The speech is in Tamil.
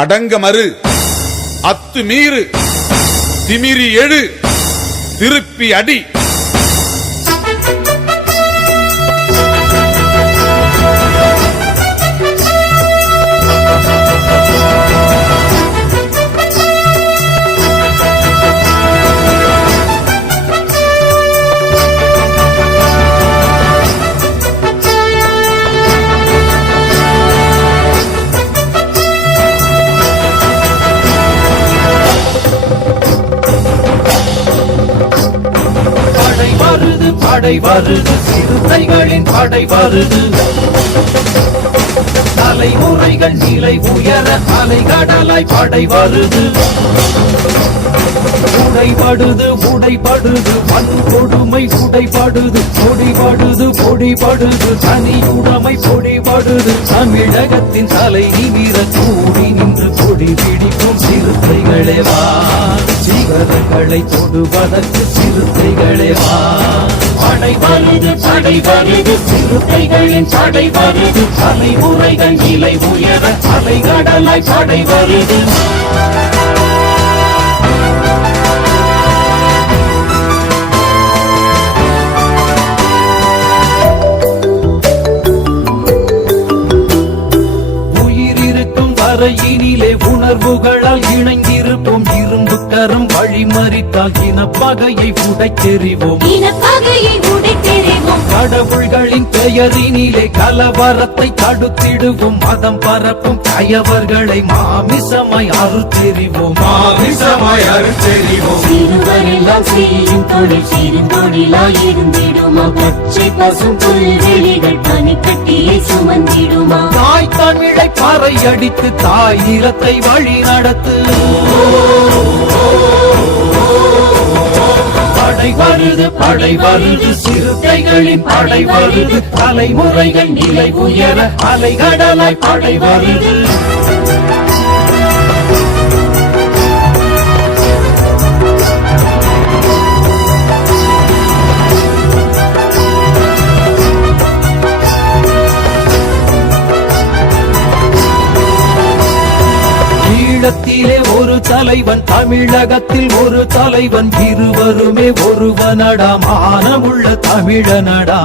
அடங்கமறு அத்துமீறு திமிரி எழு திருப்பி அடி. படை வருது சிறுத்தைகளின் படை வருது. தலைமுறைகள் நிலை உயர அலைகடலாய் படை வருது. உடைபடுது உடைபடுது வன்கொடுமை உடைபடுது பொடிபடுது பொடிபடுது தனியுடைமை பொடிபடுது. தமிழகத்தின் தலை நிமிர கூடி நின்று கொடி பிடிக்கும் சிறுத்தைகளே வா. சிகரங்களை தொடுவதற்கு சிறுத்தைகளே வா. படை வருது சிறுத்தைகளின் படை வருது. தலைமுறைகள் நிலை உயர அலைகடலாய் படை வருது. வரையினிலே உணர்வுகளால் இணைந்திருப்போம். இரும்பு கரம் வழிமறித்தால் இனப்பகையை உடைத்தெறிவோம். கடவுள்களின் பெயரினிலே கலவரத்தை தடுத்திடுவோம். மதம் பரப்பும் கயவர்களை மாமிசமாய் அறுத்தெறிவோம். மாமிசமாய் அறுத்தெறிவோம். சிறுவரெல்லாம் செய்யும் தொழில் சிறுந்தொழிலாயிருந்திடுமா. பச்சை பசும் புல்வெளிகள் பனிக்கட்டியை சுமந்திடுமா. தாய் தமிழை பறை அடித்து தாயிரத்தை வழி நடத்து. படை வருது சிறுத்தைகளின் படை வருது. தலைமுறைகள் நிலை உயர அலைகடலாய் படை வருது. ஈழத்திலே ஒரு தலைவன் தமிழகத்தில் ஒரு தலைவன். இருவருமே ஒருவனடா மானமுள்ள தமிழனடா.